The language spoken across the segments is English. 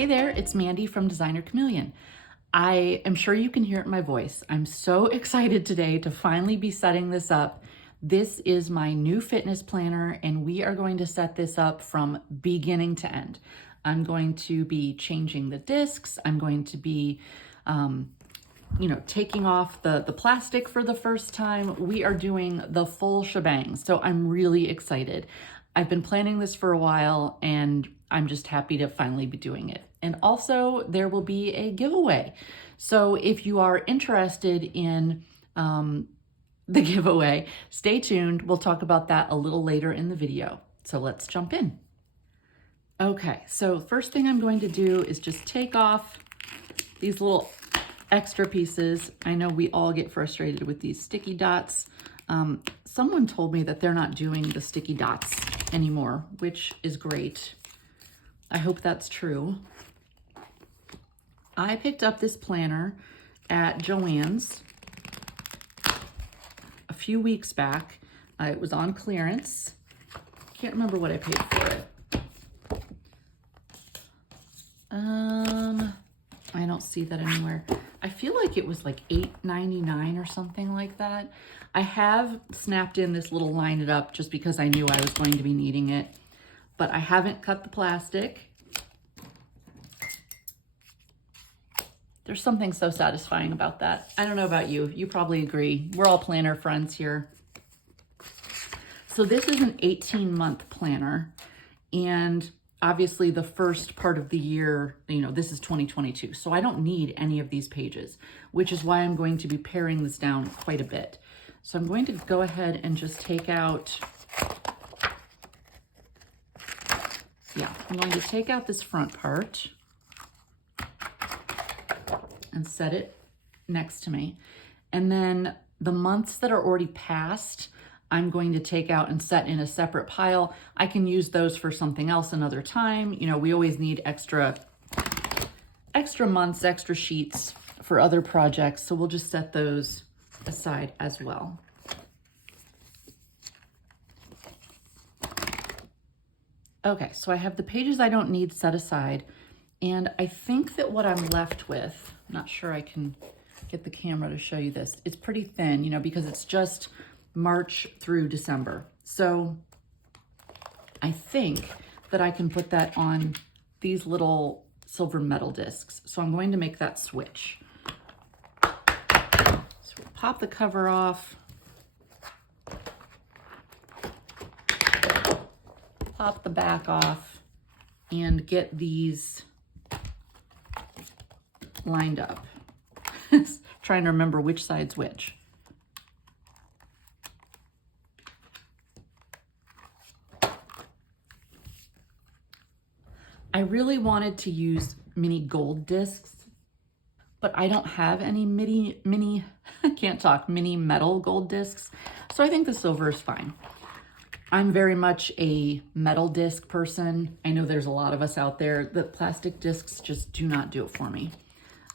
Hey there, it's Mandy from Designer Chameleon. I am sure you can hear it in my voice. I'm so excited today to finally be setting this up. This is my new fitness planner, and we are going to set this up from beginning to end. I'm going to be changing the discs. I'm going to be, taking off the plastic for the first time. We are doing the full shebang. So I'm really excited. I've been planning this for a while, and I'm just happy to finally be doing it. And also there will be a giveaway. So if you are interested in the giveaway, stay tuned. We'll talk about that a little later in the video. So let's jump in. Okay, so first thing I'm going to do is just take off these little extra pieces. I know we all get frustrated with these sticky dots. Someone told me that they're not doing the sticky dots anymore, which is great. I hope that's true. I picked up this planner at Joann's a few weeks back. It was on clearance. Can't remember what I paid for it. I don't see that anywhere. I feel like it was like $8.99 or something like that. I have snapped in this little line it up just because I knew I was going to be needing it, but I haven't cut the plastic. There's something so satisfying about that. I don't know about you. You probably agree. We're all planner friends here. So this is an 18-month planner, and obviously the first part of the year, this is 2022, so I don't need any of these pages, which is why I'm going to be paring this down quite a bit. So I'm going to go ahead and just take out, I'm going to take out this front part and set it next to me. And then the months that are already passed, I'm going to take out and set in a separate pile. I can use those for something else another time. We always need extra months, extra sheets for other projects. So we'll just set those aside as well. Okay, so I have the pages I don't need set aside. And I think that what I'm left with, I'm not sure I can get the camera to show you this. It's pretty thin, because it's just March through December. So I think that I can put that on these little silver metal discs. So I'm going to make that switch. So we'll pop the cover off, pop the back off, and get these lined up. Trying to remember which side's which. I really wanted to use mini gold discs, but I don't have any mini metal gold discs. So I think the silver is fine. I'm very much a metal disc person. I know there's a lot of us out there. The plastic discs just do not do it for me.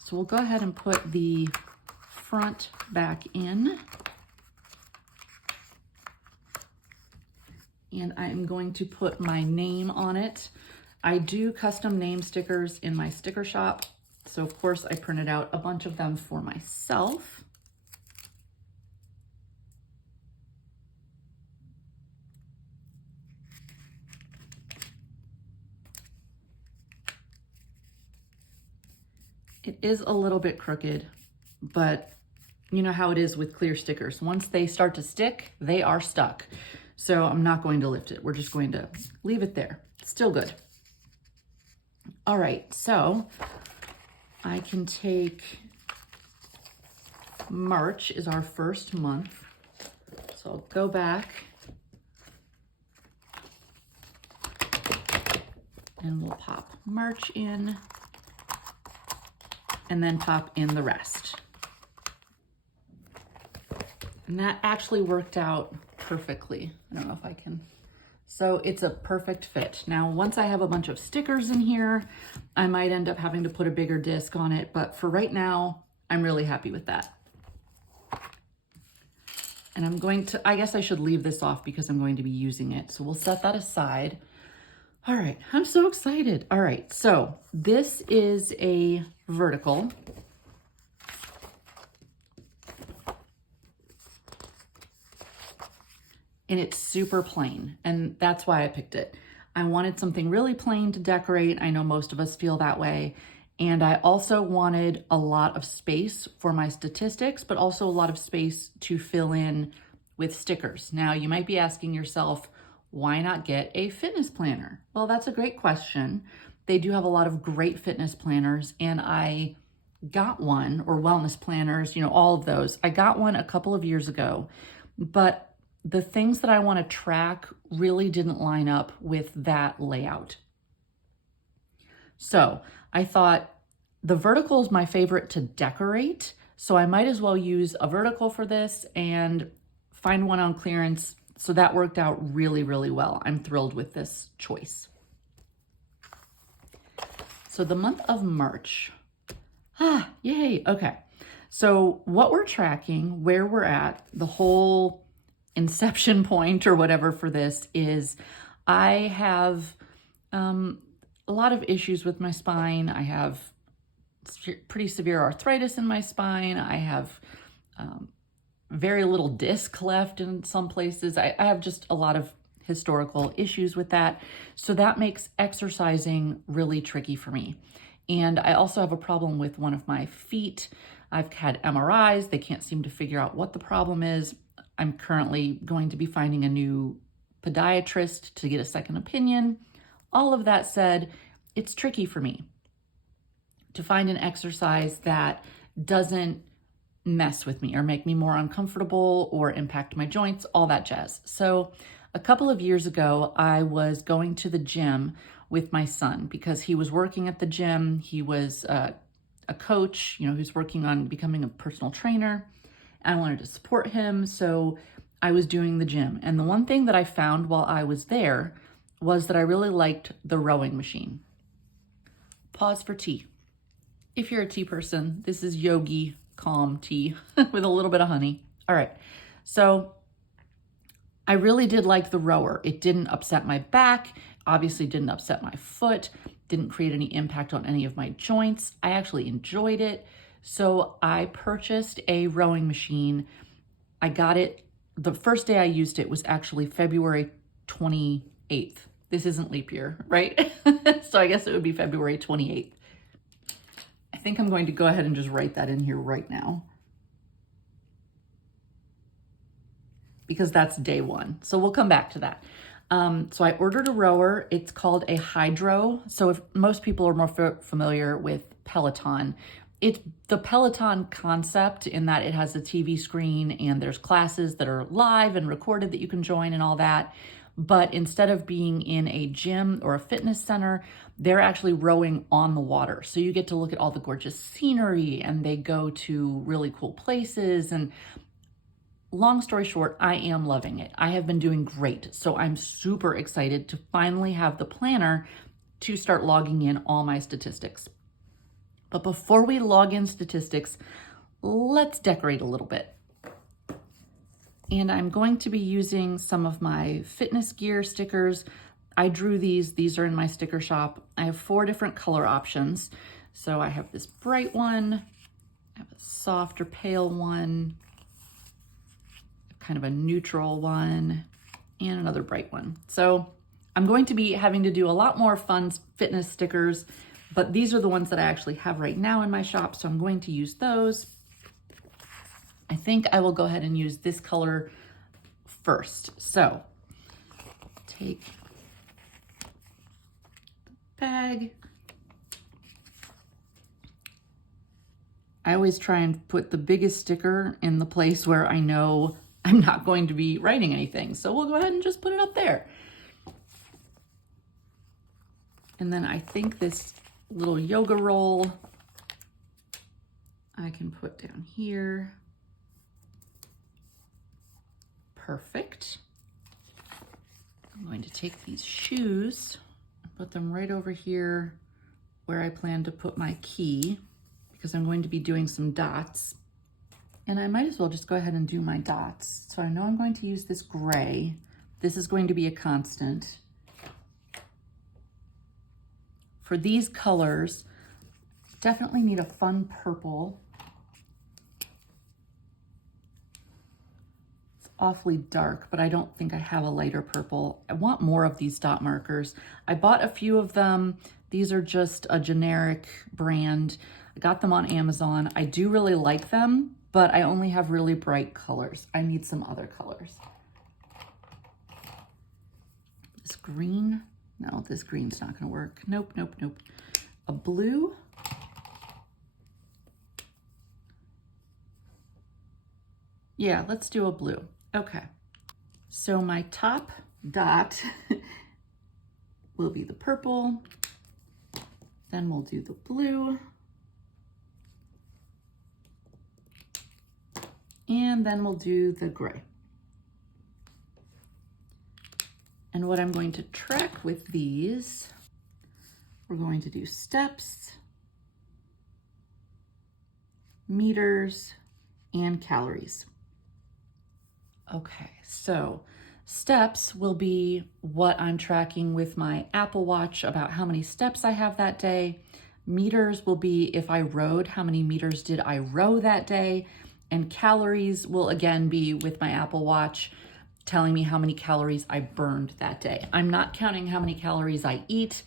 So we'll go ahead and put the front back in. And I'm going to put my name on it. I do custom name stickers in my sticker shop. So of course I printed out a bunch of them for myself. It is a little bit crooked, but you know how it is with clear stickers. Once they start to stick, they are stuck. So I'm not going to lift it. We're just going to leave it there. Still good. All right, so I can take March is our first month. So I'll go back and we'll pop March in and then pop in the rest. And that actually worked out perfectly. I don't know if I can. So it's a perfect fit. Now, once I have a bunch of stickers in here, I might end up having to put a bigger disc on it, but for right now, I'm really happy with that. And I guess I should leave this off because I'm going to be using it. So we'll set that aside. All right, I'm so excited. All right, so this is a vertical. And it's super plain, and that's why I picked it. I wanted something really plain to decorate. I know most of us feel that way. And I also wanted a lot of space for my statistics, but also a lot of space to fill in with stickers. Now, you might be asking yourself, why not get a fitness planner? Well, that's a great question. They do have a lot of great fitness planners, and I got one, or wellness planners, all of those. I got one a couple of years ago, but the things that I want to track really didn't line up with that layout. So I thought the vertical is my favorite to decorate, so I might as well use a vertical for this and find one on clearance. So that worked out really, really well. I'm thrilled with this choice. So the month of March, yay, okay. So what we're tracking, where we're at, the whole inception point or whatever for this is I have a lot of issues with my spine. I have pretty severe arthritis in my spine. I have very little disc left in some places. I have just a lot of historical issues with that. So that makes exercising really tricky for me. And I also have a problem with one of my feet. I've had MRIs. They can't seem to figure out what the problem is. I'm currently going to be finding a new podiatrist to get a second opinion. All of that said, it's tricky for me to find an exercise that doesn't mess with me or make me more uncomfortable or impact my joints, all that jazz. So a couple of years ago, I was going to the gym with my son because he was working at the gym. He was a coach, who's working on becoming a personal trainer. I wanted to support him, so I was doing the gym. And the one thing that I found while I was there was that I really liked the rowing machine. Pause for tea. If you're a tea person, this is Yogi Calm tea with a little bit of honey. All right, so I really did like the rower. It didn't upset my back, obviously didn't upset my foot, didn't create any impact on any of my joints. I actually enjoyed it. So I purchased a rowing machine. I got it, the first day I used it was actually February 28th. This isn't leap year, right? So I guess it would be February 28th. I think I'm going to go ahead and just write that in here right now, because that's day one. So we'll come back to that. So I ordered a rower. It's called a Hydro. So if most people are more familiar with Peloton, it's the Peloton concept in that it has a TV screen and there's classes that are live and recorded that you can join and all that. But instead of being in a gym or a fitness center, they're actually rowing on the water. So you get to look at all the gorgeous scenery and they go to really cool places. And long story short, I am loving it. I have been doing great. So I'm super excited to finally have the planner to start logging in all my statistics. But before we log in statistics, let's decorate a little bit. And I'm going to be using some of my fitness gear stickers. I drew these are in my sticker shop. I have 4 different color options. So I have this bright one, I have a soft or pale one, kind of a neutral one, and another bright one. So I'm going to be having to do a lot more fun fitness stickers, but these are the ones that I actually have right now in my shop, so I'm going to use those. I think I will go ahead and use this color first. So take the bag. I always try and put the biggest sticker in the place where I know I'm not going to be writing anything. So we'll go ahead and just put it up there. And then I think this little yoga roll I can put down here. Perfect. I'm going to take these shoes and put them right over here where I plan to put my key, because I'm going to be doing some dots. And I might as well just go ahead and do my dots. So I know I'm going to use this gray. This is going to be a constant. For these colors, definitely need a fun purple. It's awfully dark, but I don't think I have a lighter purple. I want more of these dot markers. I bought a few of them. These are just a generic brand. I got them on Amazon. I do really like them, but I only have really bright colors. I need some other colors. This green, no, this green's not gonna work. Nope, nope, nope. A blue. Yeah, let's do a blue. Okay. So my top dot will be the purple. Then we'll do the blue. And then we'll do the gray. And what I'm going to track with these, we're going to do steps, meters, and calories. Okay, so steps will be what I'm tracking with my Apple Watch about how many steps I have that day. Meters will be if I rode, how many meters did I row that day? And calories will again be with my Apple Watch telling me how many calories I burned that day. I'm not counting how many calories I eat.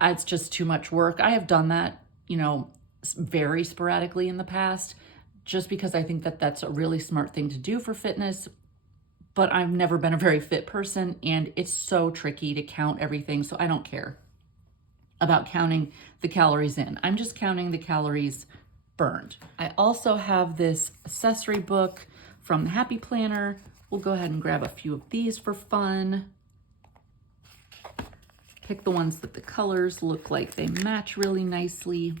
It's just too much work. I have done that, you know, very sporadically in the past, just because I think that that's a really smart thing to do for fitness, but I've never been a very fit person and it's so tricky to count everything, so I don't care about counting the calories in. I'm just counting the calories burned. I also have this accessory book from the Happy Planner. We'll go ahead and grab a few of these for fun. Pick the ones that the colors look like they match really nicely.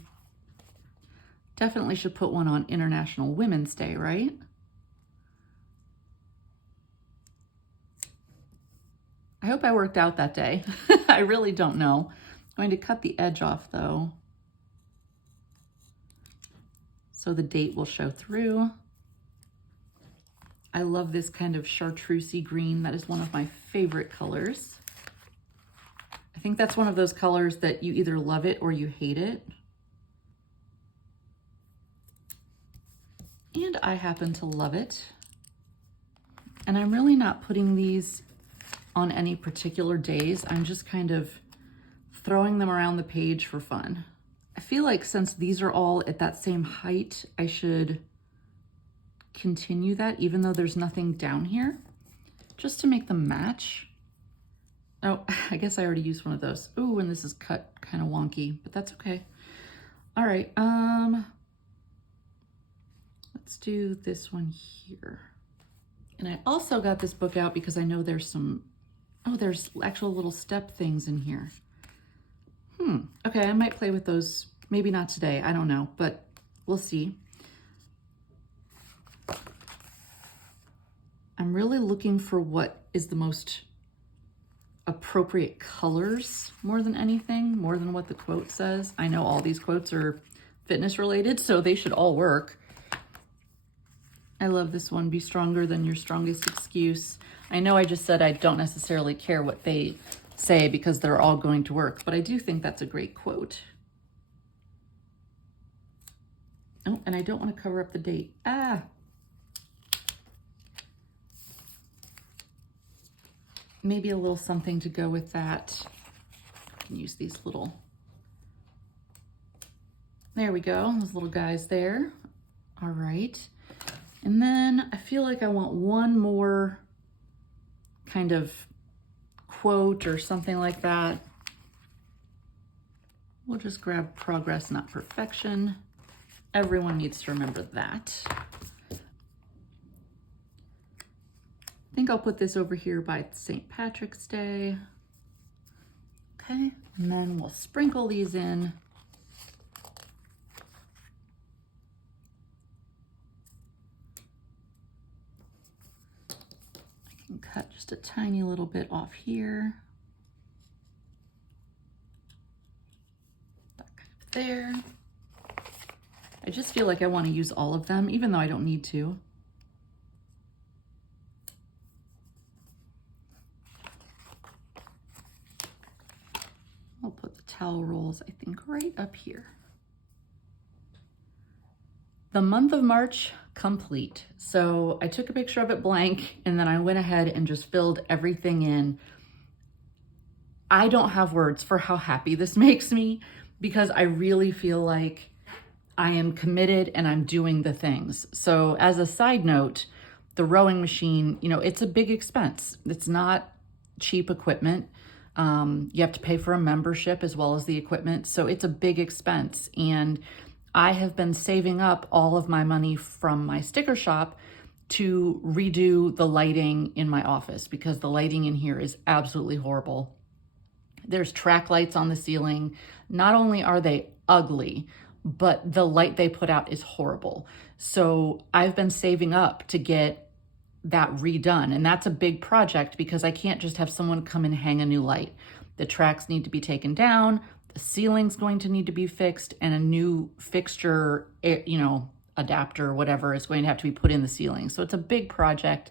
Definitely should put one on International Women's Day, right? I hope I worked out that day. I really don't know. I'm going to cut the edge off though, so the date will show through. I love this kind of chartreusey green. That is one of my favorite colors. I think that's one of those colors that you either love it or you hate it. And I happen to love it. And I'm really not putting these on any particular days. I'm just kind of throwing them around the page for fun. I feel like since these are all at that same height, I should continue that even though there's nothing down here, just to make them match. Oh, I guess I already used one of those. Ooh, and this is cut kind of wonky, but that's okay. All right, let's do this one here. And I also got this book out because I know there's some, oh, there's actual little step things in here. Okay, I might play with those. Maybe not today, I don't know, but we'll see. I'm really looking for what is the most appropriate colors more than anything, more than what the quote says. I know all these quotes are fitness related, so they should all work. I love this one, be stronger than your strongest excuse. I know I just said I don't necessarily care what they say because they're all going to work, but I do think that's a great quote. Oh, and I don't want to cover up the date. Maybe a little something to go with that. I can use these little, there we go, those little guys there. All right. And then I feel like I want one more kind of quote or something like that. We'll just grab progress, not perfection. Everyone needs to remember that. I think I'll put this over here by St. Patrick's Day. Okay, and then we'll sprinkle these in. I can cut just a tiny little bit off here. Back up there. I just feel like I want to use all of them, even though I don't need to. I'll put the towel rolls, I think right up here. The month of March complete. So I took a picture of it blank and then I went ahead and just filled everything in. I don't have words for how happy this makes me because I really feel like I am committed and I'm doing the things. So as a side note, the rowing machine, you know, it's a big expense. It's not cheap equipment. You have to pay for a membership as well as the equipment. So it's a big expense. And I have been saving up all of my money from my sticker shop to redo the lighting in my office because the lighting in here is absolutely horrible. There's track lights on the ceiling. Not only are they ugly, but the light they put out is horrible. So I've been saving up to get that redone. And that's a big project because I can't just have someone come and hang a new light. The tracks need to be taken down. The ceiling's going to need to be fixed and a new fixture, you know, adapter, whatever, is going to have to be put in the ceiling. So it's a big project.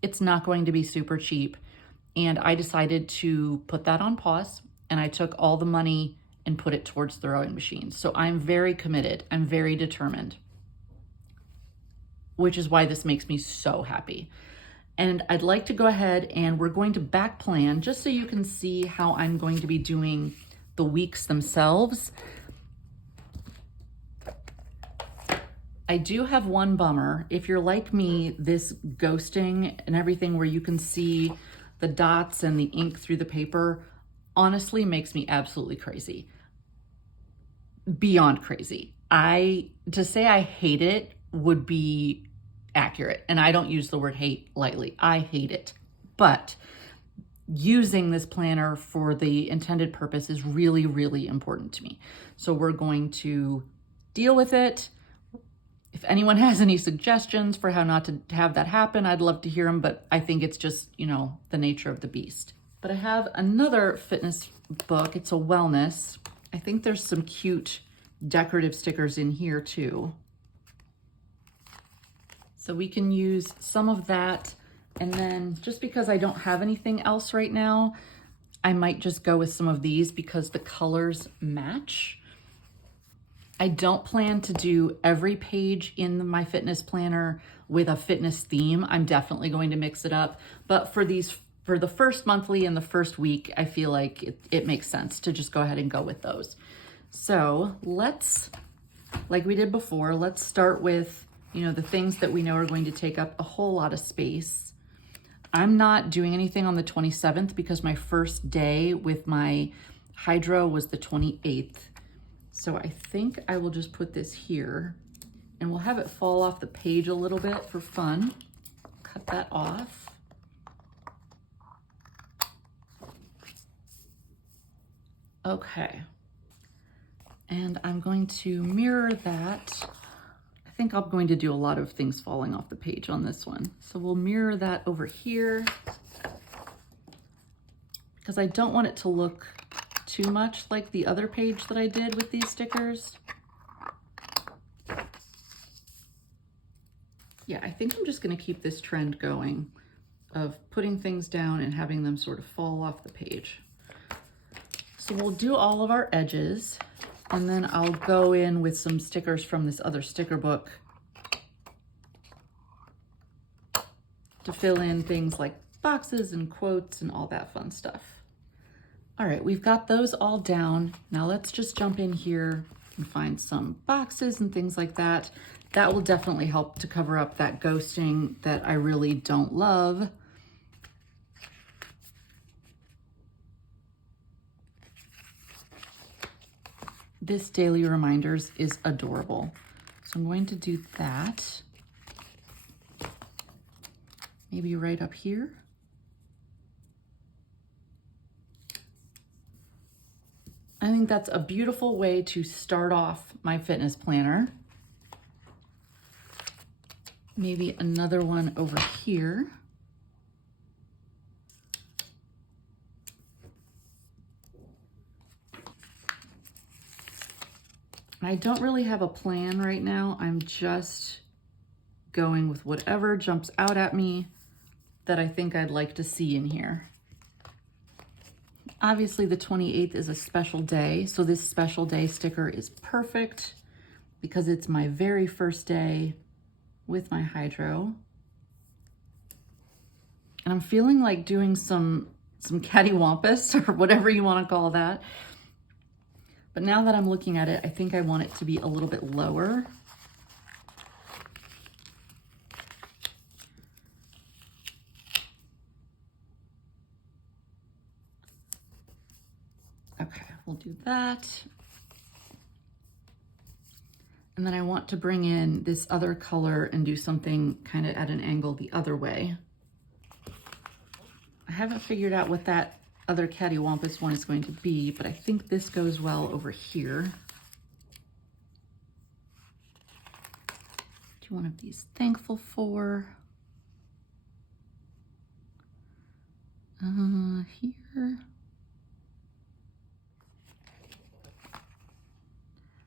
It's not going to be super cheap. And I decided to put that on pause and I took all the money and put it towards the rowing machine. So I'm very committed. I'm very determined, which is why this makes me so happy. And I'd like to go ahead and we're going to back plan just so you can see how I'm going to be doing the weeks themselves. I do have one bummer. If you're like me, this ghosting and everything where you can see the dots and the ink through the paper honestly makes me absolutely crazy. Beyond crazy. To say I hate it would be accurate. And I don't use the word hate lightly. I hate it. But using this planner for the intended purpose is really, really important to me. So we're going to deal with it. If anyone has any suggestions for how not to have that happen, I'd love to hear them, but I think it's just, you know, the nature of the beast. But I have another fitness book. It's a wellness. I think there's some cute decorative stickers in here too. So we can use some of that. And then just because I don't have anything else right now, I might just go with some of these because the colors match. I don't plan to do every page in my fitness planner with a fitness theme. I'm definitely going to mix it up. But for the first monthly and the first week, I feel like it makes sense to just go ahead and go with those. So let's, like we did before, let's start with, you know, the things that we know are going to take up a whole lot of space. I'm not doing anything on the 27th because my first day with my hydro was the 28th. So I think I will just put this here and we'll have it fall off the page a little bit for fun. Cut that off. Okay. And I'm going to mirror that. I think I'm going to do a lot of things falling off the page on this one. So we'll mirror that over here because I don't want it to look too much like the other page that I did with these stickers. Yeah, I think I'm just going to keep this trend going of putting things down and having them sort of fall off the page. So we'll do all of our edges and then I'll go in with some stickers from this other sticker book to fill in things like boxes and quotes and all that fun stuff. All right, we've got those all down. Now let's just jump in here and find some boxes and things like that. That will definitely help to cover up that ghosting that I really don't love. This daily reminders is adorable. So I'm going to do that. Maybe right up here. I think that's a beautiful way to start off my fitness planner. Maybe another one over here. I don't really have a plan right now. I'm just going with whatever jumps out at me that I think I'd like to see in here. Obviously the 28th is a special day, so this special day sticker is perfect because it's my very first day with my hydro. And I'm feeling like doing some cattywampus or whatever you want to call that. But now that I'm looking at it, I think I want it to be a little bit lower. Okay, we'll do that. And then I want to bring in this other color and do something kind of at an angle the other way. I haven't figured out what that other cattywampus one is going to be, but I think this goes well over here. Do one of these thankful for. Here.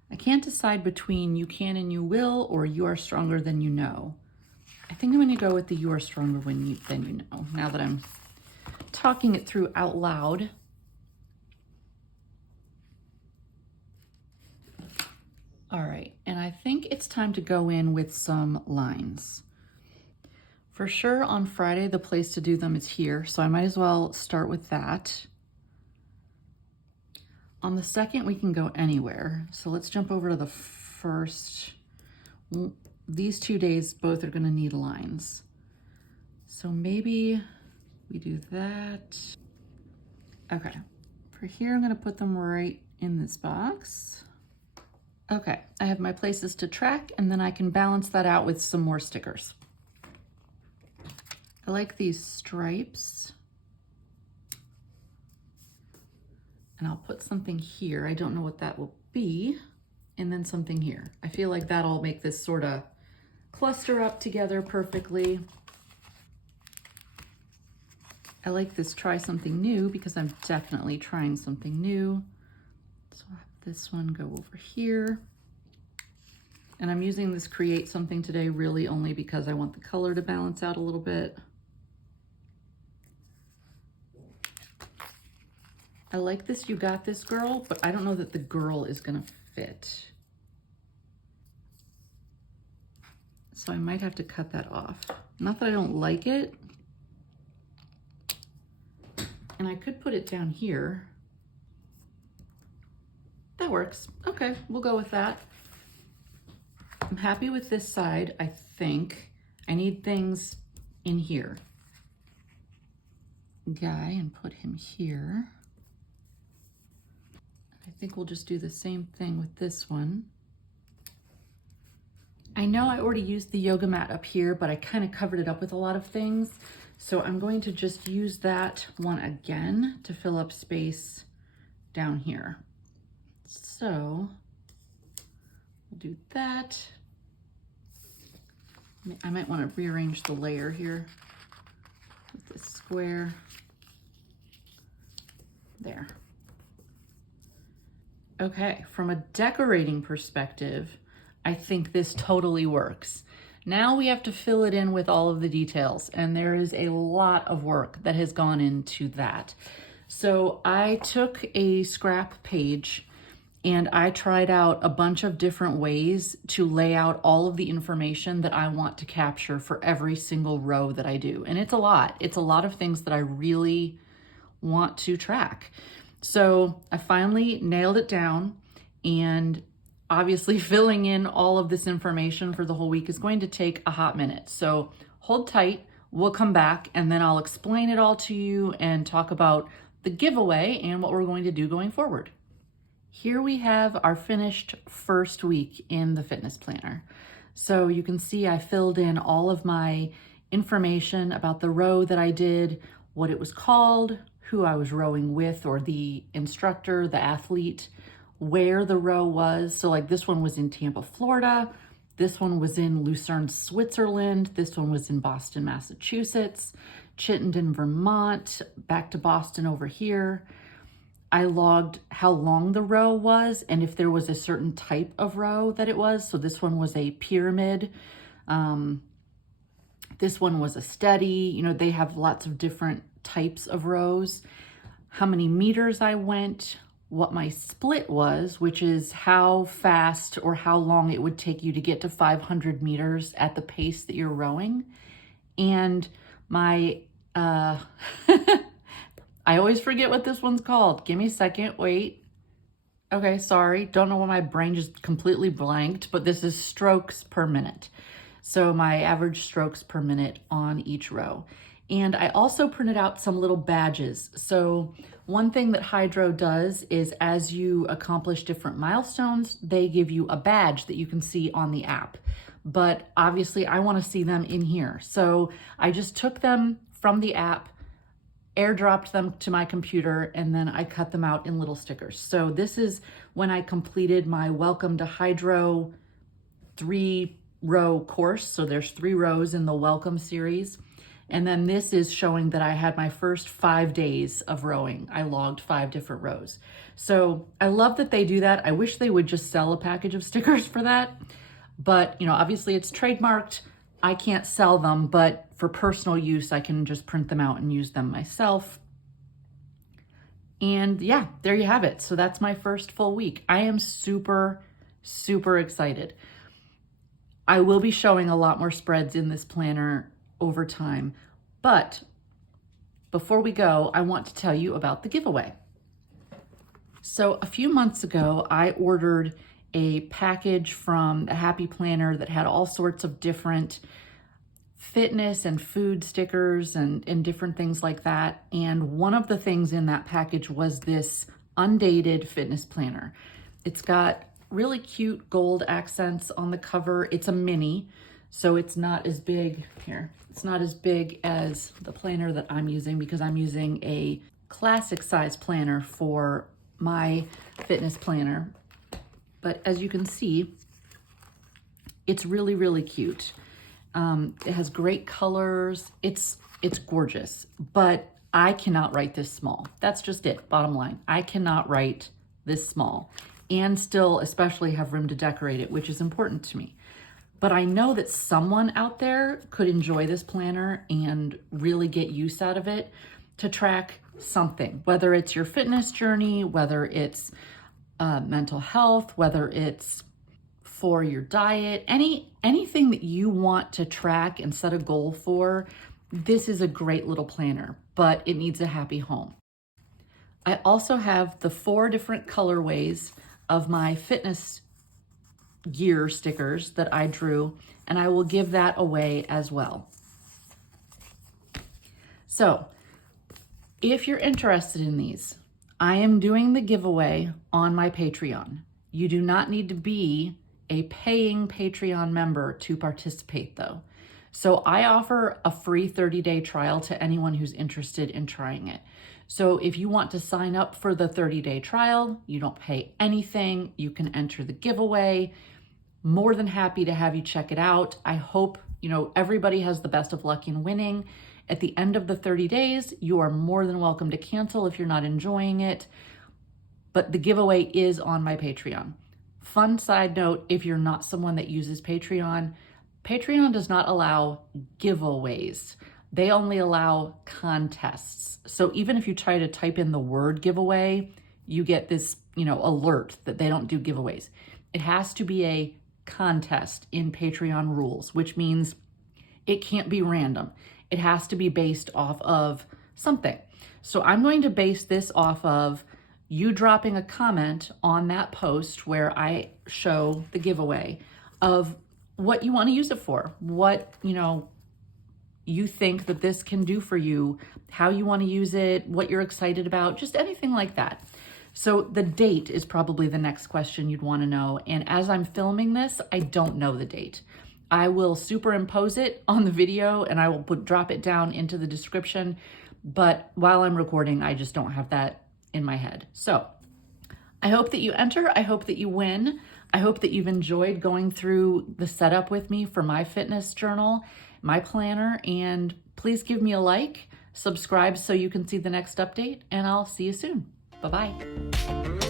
I can't decide between you can and you will or you are stronger than you know. I think I'm going to go with the you are stronger than you know, now that I'm talking it through out loud. All right, and I think it's time to go in with some lines. For sure on Friday, the place to do them is here, so I might as well start with that. On the 2nd, we can go anywhere. So let's jump over to the 1st. These 2 days, both are gonna need lines. So maybe we do that. Okay, for here, I'm gonna put them right in this box. Okay, I have my places to track, and then I can balance that out with some more stickers. I like these stripes. And I'll put something here. I don't know what that will be. And then something here. I feel like that'll make this sort of cluster up together perfectly. I like this try something new because I'm definitely trying something new. So I'll have this one go over here. And I'm using this create something today really only because I want the color to balance out a little bit. I like this you got this girl, but I don't know that the girl is gonna fit. So I might have to cut that off. Not that I don't like it. And I could put it down here. That works. Okay, we'll go with that. I'm happy with this side, I think. I need things in here. Guy, and put him here. I think we'll just do the same thing with this one. I know I already used the yoga mat up here, but I kind of covered it up with a lot of things. So I'm going to just use that one again to fill up space down here. So we'll do that. I might want to rearrange the layer here with this square. There. Okay, from a decorating perspective, I think this totally works. Now we have to fill it in with all of the details, and there is a lot of work that has gone into that. So I took a scrap page and I tried out a bunch of different ways to lay out all of the information that I want to capture for every single row that I do. And it's a lot. It's a lot of things that I really want to track. So I finally nailed it down, and obviously filling in all of this information for the whole week is going to take a hot minute. So hold tight, we'll come back and then I'll explain it all to you and talk about the giveaway and what we're going to do going forward. Here we have our finished first week in the fitness planner. So you can see I filled in all of my information about the row that I did, what it was called, who I was rowing with, or the instructor, the athlete, where the row was. So like this one was in Tampa, Florida. This one was in Lucerne, Switzerland. This one was in Boston, Massachusetts, Chittenden, Vermont, back to Boston over here. I logged how long the row was and if there was a certain type of row that it was. So this one was a pyramid. This one was a steady. You know, they have lots of different types of rows. how many meters I went, what my split was, which is how fast or how long it would take you to get to 500 meters at the pace that you're rowing. And my, I always forget what this one's called. Give me a second, wait. Okay, sorry, don't know why my brain just completely blanked, but this is strokes per minute. So my average strokes per minute on each row. And I also printed out some little badges. So one thing that Hydro does is as you accomplish different milestones, they give you a badge that you can see on the app. But obviously I want to see them in here. So I just took them from the app, airdropped them to my computer, and then I cut them out in little stickers. So this is when I completed my Welcome to Hydro 3-row course. So there's 3 rows in the Welcome series. And then this is showing that I had my first 5 days of rowing. I logged 5 different rows. So I love that they do that. I wish they would just sell a package of stickers for that. But, you know, obviously it's trademarked. I can't sell them, but for personal use, I can just print them out and use them myself. And yeah, there you have it. So that's my first full week. I am super, super excited. I will be showing a lot more spreads in this planner over time, but before we go, I want to tell you about the giveaway. So a few months ago, I ordered a package from the Happy Planner that had all sorts of different fitness and food stickers and different things like that. And one of the things in that package was this undated fitness planner. It's got really cute gold accents on the cover. It's a mini, so it's not as big here. It's not as big as the planner that I'm using because I'm using a classic size planner for my fitness planner. But as you can see, it's really, really cute. It has great colors. It's gorgeous, but I cannot write this small. That's just it, bottom line. I cannot write this small and still especially have room to decorate it, which is important to me. But I know that someone out there could enjoy this planner and really get use out of it to track something, whether it's your fitness journey, whether it's mental health, whether it's for your diet, anything that you want to track and set a goal for. This is a great little planner, but it needs a happy home. I also have the 4 different colorways of my fitness gear stickers that I drew, and I will give that away as well. So if you're interested in these, I am doing the giveaway on my Patreon. You do not need to be a paying Patreon member to participate though. So I offer a free 30-day trial to anyone who's interested in trying it. So if you want to sign up for the 30-day trial, you don't pay anything, you can enter the giveaway. More than happy to have you check it out. I hope, you know, everybody has the best of luck in winning. At the end of the 30 days, you are more than welcome to cancel if you're not enjoying it. But the giveaway is on my Patreon. Fun side note, if you're not someone that uses Patreon, Patreon does not allow giveaways. They only allow contests. So even if you try to type in the word giveaway, you get this, you know, alert that they don't do giveaways. It has to be a contest in Patreon rules, which means it can't be random. It has to be based off of something. So I'm going to base this off of you dropping a comment on that post where I show the giveaway of what you want to use it for, what, you know, you think that this can do for you, how you want to use it, what you're excited about, just anything like that. So the date is probably the next question you'd want to know. And as I'm filming this, I don't know the date. I will superimpose it on the video and I will drop it down into the description. But while I'm recording, I just don't have that in my head. So I hope that you enter. I hope that you win. I hope that you've enjoyed going through the setup with me for my fitness journal, my planner, and please give me a like, subscribe so you can see the next update, and I'll see you soon. Bye-bye.